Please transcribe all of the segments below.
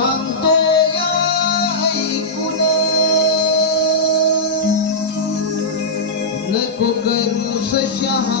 सांगतो या ऐकून. नको करू सशहा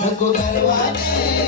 नको गरवाने